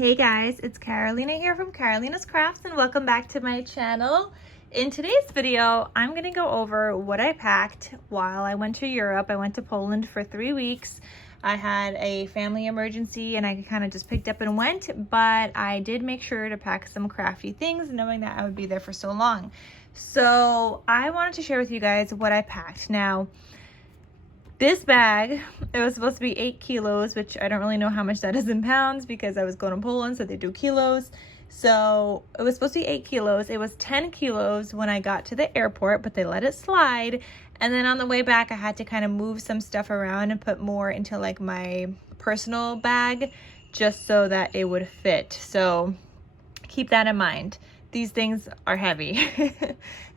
Hey guys, it's Carolina here from KarolinasKrafts and welcome back to my channel. In today's video, I'm going to go over what I packed while I went to Europe. I went to Poland for 3 weeks. I had a family emergency and I kind of just picked up and went, but I did make sure to pack some crafty things knowing that I would be there for so long. So I wanted to share with you guys what I packed. Now, this bag, it was supposed to be 8 kilos, which I don't really know how much that is in pounds because I was going to Poland, so they do kilos. So it was supposed to be 8 kilos. It was 10 kilos when I got to the airport, but they let it slide. And then on the way back, I had to kind of move some stuff around and put more into like my personal bag just so that it would fit. So keep that in mind. These things are heavy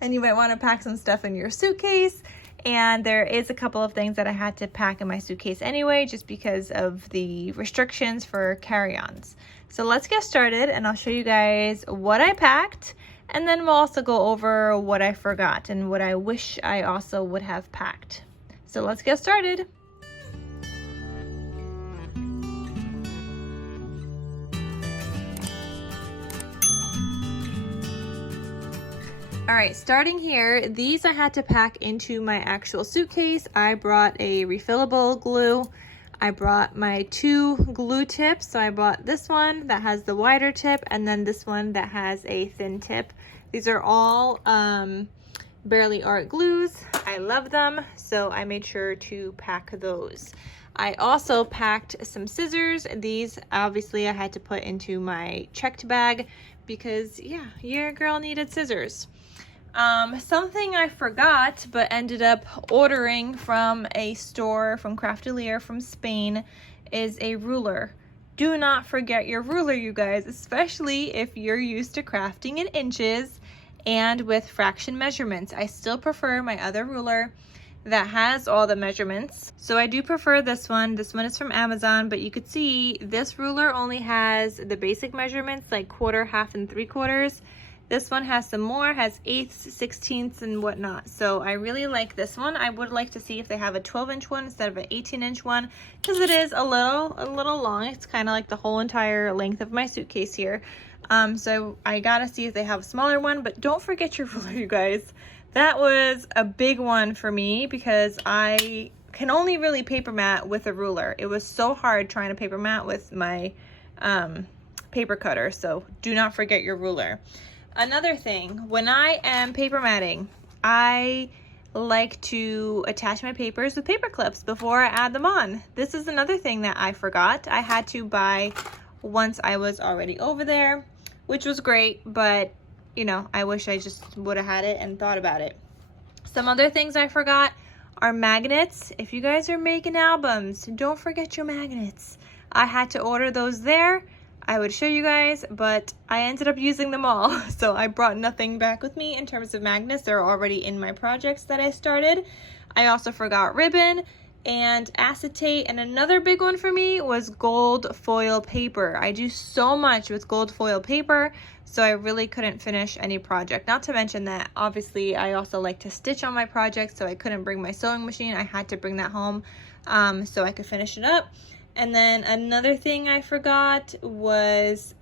and you might want to pack some stuff in your suitcase. And there is a couple of things that I had to pack in my suitcase anyway, just because of the restrictions for carry-ons. So let's get started and I'll show you guys what I packed. And then we'll also go over what I forgot and what I wish I also would have packed. So let's get started. All right, starting here, these I had to pack into my actual suitcase. I brought a refillable glue. I brought my 2 glue tips. So I bought this one that has the wider tip and then this one that has a thin tip. These are all Barely Art glues. I love them, so I made sure to pack those. I also packed some scissors. These obviously I had to put into my checked bag because yeah, your girl needed scissors. Something I forgot but ended up ordering from a store from Crafty from Spain is a ruler. Do not forget your ruler, you guys, especially if you're used to crafting in inches and with fraction measurements. I still prefer my other ruler that has all the measurements. So I do prefer this one. This one is from Amazon, but you could see this ruler only has the basic measurements like quarter, half, and 3/4. This one has some more, has 1/8, 1/16, and whatnot. So I really like this one. I would like to see if they have a 12-inch one instead of an 18-inch one because it is a little long. It's kind of like the whole entire length of my suitcase here. So I gotta see if they have a smaller one, but don't forget your ruler, you guys. That was a big one for me because I can only really paper mat with a ruler. It was so hard trying to paper mat with my paper cutter. So do not forget your ruler. Another thing, when I am paper matting, I like to attach my papers with paper clips before I add them on. This is another thing that I forgot. I had to buy once I was already over there, which was great, but you know, I wish I just would have had it and thought about it. Some other things I forgot are magnets. If you guys are making albums, don't forget your magnets. I had to order those there. I would show you guys, but I ended up using them all. So I brought nothing back with me in terms of magnets. They're already in my projects that I started. I also forgot ribbon and acetate. And another big one for me was gold foil paper. I do so much with gold foil paper, so I really couldn't finish any project. Not to mention that obviously I also like to stitch on my projects, so I couldn't bring my sewing machine. I had to bring that home so I could finish it up. And then another thing I forgot was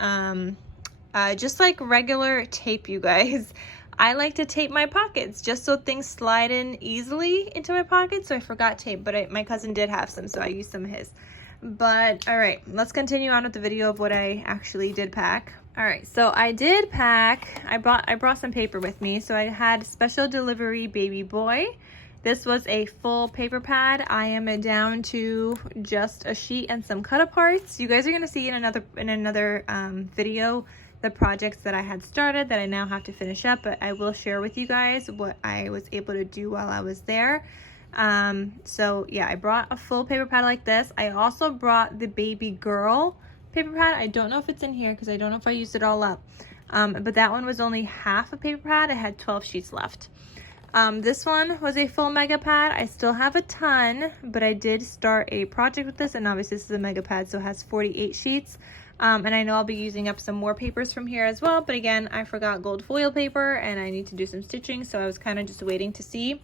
just like regular tape, you guys. I like to tape my pockets just so things slide in easily into my pockets. So I forgot tape, but my cousin did have some, so I used some of his. But all right, let's continue on with the video of what I actually did pack. All right, so I did pack, I brought some paper with me. So I had special delivery baby boy. This was a full paper pad. I am down to just a sheet and some cut aparts. You guys are gonna see in another video the projects that I had started that I now have to finish up, but I will share with you guys what I was able to do while I was there. So yeah, I brought a full paper pad like this. I also brought the baby girl paper pad. I don't know if it's in here because I don't know if I used it all up. But that one was only half a paper pad. It had 12 sheets left. This one was a full mega pad. I still have a ton, but I did start a project with this, and obviously this is a mega pad, so it has 48 sheets. And I know I'll be using up some more papers from here as well, but again, I forgot gold foil paper and I need to do some stitching, so I was kind of just waiting to see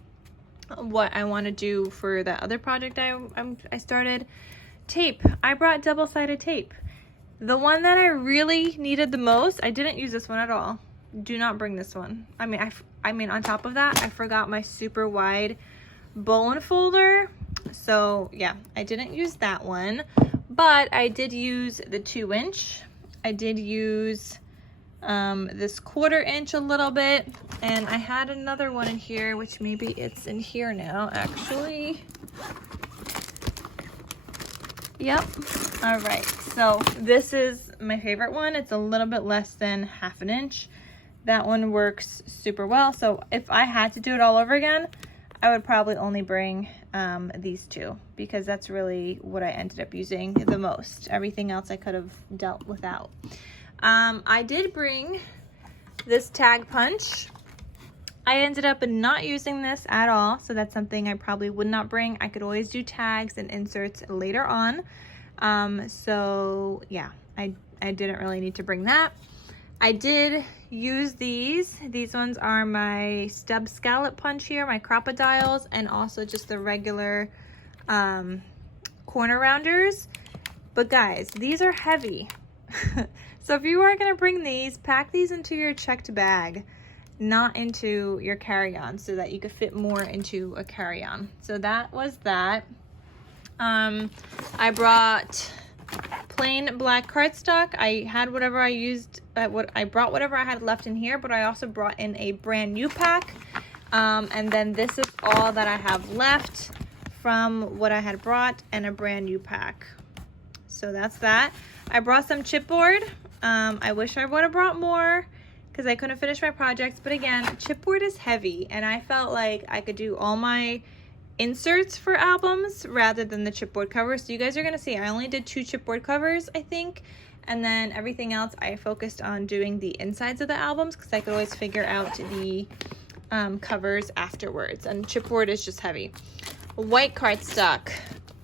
what I want to do for that other project I started. Tape. I brought double-sided tape. The one that I really needed the most, I didn't use this one at all. Do not bring this one. I mean, on top of that, I forgot my super wide bone folder. So yeah, I didn't use that one, but I did use the 2-inch. I did use this 1/4 inch a little bit, and I had another one in here, which maybe it's in here now, actually. Yep. All right, so this is my favorite one. It's a little bit less than 1/2 inch. That one works super well. So if I had to do it all over again, I would probably only bring these two, because that's really what I ended up using the most. Everything else I could have dealt without. I did bring this tag punch. I ended up not using this at all, so that's something I probably would not bring. I could always do tags and inserts later on. So yeah, I didn't really need to bring that. I did use these. These ones are my stub scallop punch here, my crocodiles, and also just the regular corner rounders. But guys, these are heavy. So if you are gonna bring these, pack these into your checked bag, not into your carry-on, so that you could fit more into a carry-on. So that was that. I brought plain black cardstock. I had whatever I used, I brought whatever I had left in here, but I also brought in a brand new pack. And then this is all that I have left from what I had brought, and a brand new pack. So that's that. I brought some chipboard. I wish I would have brought more, because I couldn't finish my projects, but again, chipboard is heavy, and I felt like I could do all my inserts for albums rather than the chipboard covers. So you guys are gonna see I only did 2 chipboard covers, I think, and then everything else I focused on doing the insides of the albums, because I could always figure out the covers afterwards, and chipboard is just heavy. White cardstock.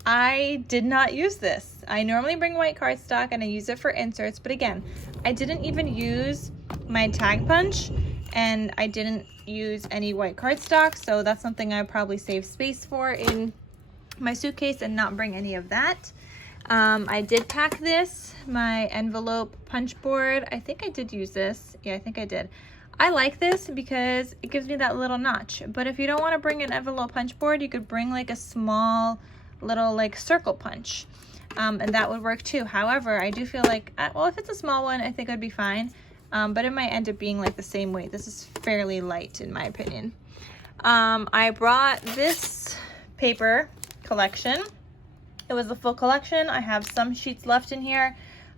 I did not use this. I normally bring white cardstock and I use it for inserts, but again, I didn't even use my tag punch, and I didn't use any white cardstock, so that's something I probably save space for in my suitcase and not bring any of that. I did pack this, my envelope punch board. I think I did use this. Yeah, I think I did. I like this because it gives me that little notch, but if you don't want to bring an envelope punch board, you could bring like a small little like circle punch, and that would work too. However, I do feel like, well, if it's a small one, I think it'd be fine. But it might end up being like the same weight. This is fairly light in my opinion. I brought this paper collection. It was a full collection. I have some sheets left in here.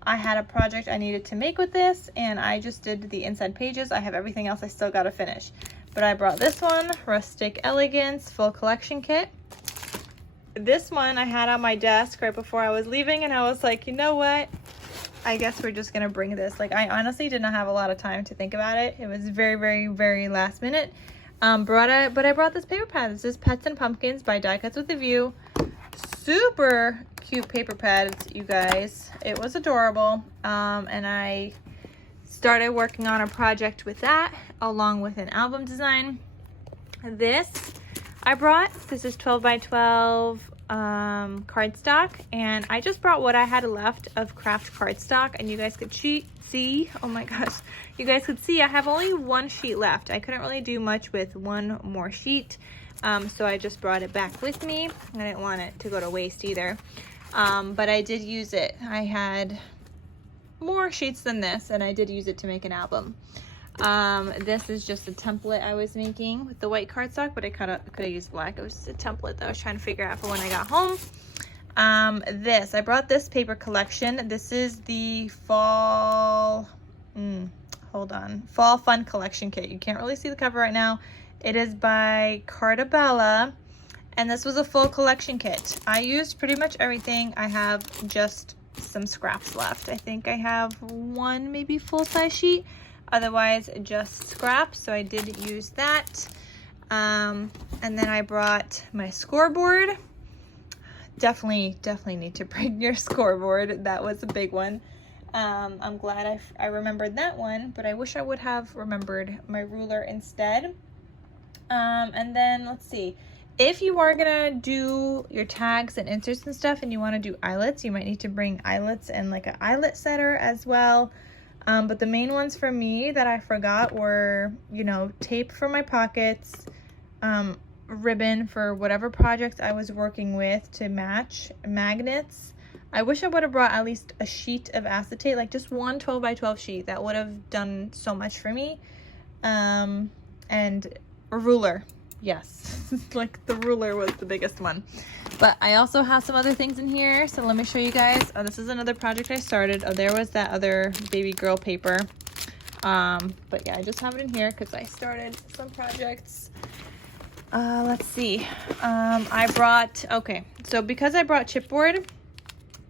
I had a project I needed to make with this, and I just did the inside pages. I have everything else I still got to finish. But I brought this one, Rustic Elegance Full Collection Kit. This one I had on my desk right before I was leaving, and I was like, you know what? I guess we're just gonna bring this. Like, I honestly did not have a lot of time to think about it. It was very, very, very last minute. But I brought this paper pad. This is Pets and Pumpkins by Die Cuts with a View. Super cute paper pads, you guys. It was adorable. And I started working on a project with that, along with an album design. This I brought. This is 12 by 12 cardstock, and I just brought what I had left of craft cardstock, and you guys could see, oh my gosh, you guys could see I have only 1 sheet left. I couldn't really do much with 1 more sheet, so I just brought it back with me. I didn't want it to go to waste either, but I did use it. I had more sheets than this, and I did use it to make an album. This is just a template I was making with the white cardstock, but I could have used black. It was just a template that I was trying to figure out for when I got home. I brought this paper collection. This is the fall, fall fun collection kit. You can't really see the cover right now. It is by Cartabella, and this was a full collection kit. I used pretty much everything. I have just some scraps left. I think I have 1 maybe full-size sheet. Otherwise, just scraps, so I did use that. And then I brought my scoreboard. Definitely need to bring your scoreboard. That was a big one. I'm glad I remembered that one, but I wish I would have remembered my ruler instead. And then, let's see. If you are gonna do your tags and inserts and stuff and you want to do eyelets, you might need to bring eyelets and like an eyelet setter as well. But the main ones for me that I forgot were, you know, tape for my pockets, ribbon for whatever project I was working with to match, magnets. I wish I would have brought at least a sheet of acetate, like just one 12 by 12 sheet. That would have done so much for me. And a ruler. Yes, like the ruler was the biggest one. But I also have some other things in here, so let me show you guys. Oh, this is another project I started. Oh, there was that other baby girl paper. But yeah, I just have it in here because I started some projects. Let's see. I brought, okay, so because I brought chipboard,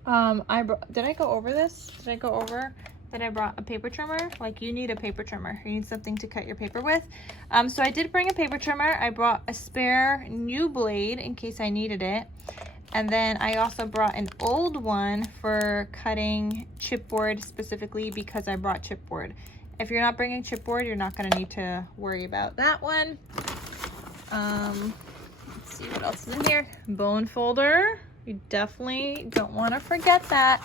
did I go over this? Did I go over that I brought a paper trimmer? Like, you need a paper trimmer. You need something to cut your paper with. So I did bring a paper trimmer. I brought a spare new blade in case I needed it. And then I also brought an old one for cutting chipboard specifically because I brought chipboard. If you're not bringing chipboard, you're not gonna need to worry about that one. Let's see what else is in here. Bone folder. You definitely don't want to forget that.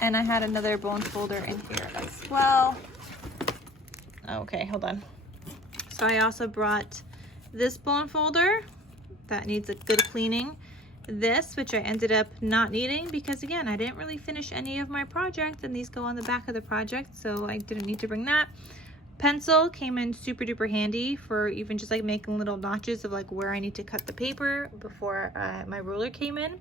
And I had another bone folder in here as well. Okay, hold on. So I also brought this bone folder that needs a good cleaning. This, which I ended up not needing because again, I didn't really finish any of my project and these go on the back of the project, so I didn't need to bring that. Pencil came in super duper handy for even just like making little notches of like where I need to cut the paper before my ruler came in.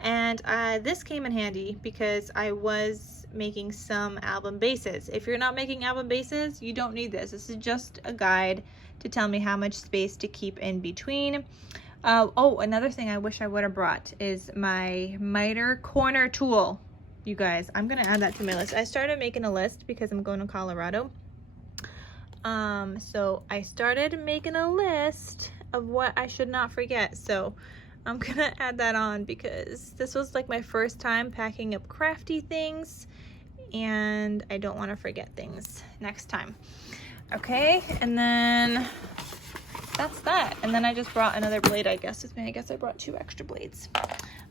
And this came in handy because I was making some album bases. If you're not making album bases, you don't need this. This is just a guide to tell me how much space to keep in between. Oh, another thing I wish I would have brought is my miter corner tool. You guys, I'm gonna add that to my list. I started making a list because I'm going to Colorado. So I started making a list of what I should not forget. So I'm gonna add that on because this was like my first time packing up crafty things and I don't want to forget things next time. Okay, and then that's that. And then I just brought another blade, I guess, with me. I guess I brought 2 extra blades.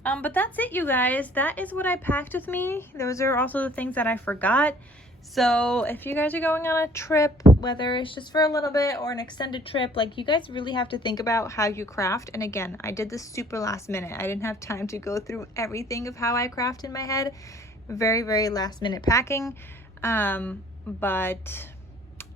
But that's it, you guys. That is what I packed with me. Those are also the things that I forgot. So if you guys are going on a trip, whether it's just for a little bit or an extended trip, like, you guys really have to think about how you craft. And again, I did this super last minute. I didn't have time to go through everything of how I craft in my head. Very, very last minute packing. But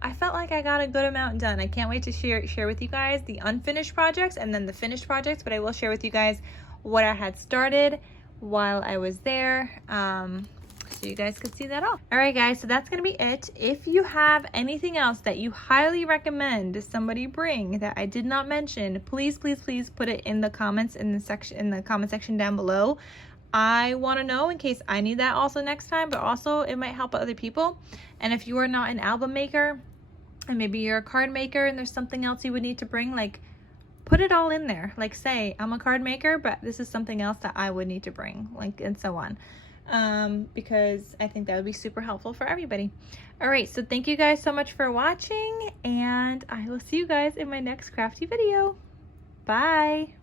I felt like I got a good amount done. I can't wait to share with you guys the unfinished projects and then the finished projects, but I will share with you guys what I had started while I was there. So you guys could see that all. All right, guys, so that's gonna be it. If you have anything else that you highly recommend somebody bring that I did not mention, please, please, please put it in the comments in the comment section down below. I want to know in case I need that also next time, but also it might help other people. And if you are not an album maker and maybe you're a card maker and there's something else you would need to bring, like, put it all in there. Like, say I'm a card maker, but this is something else that I would need to bring, like, and so on. Because I think that would be super helpful for everybody. All right, so thank you guys so much for watching, and I will see you guys in my next crafty video. Bye.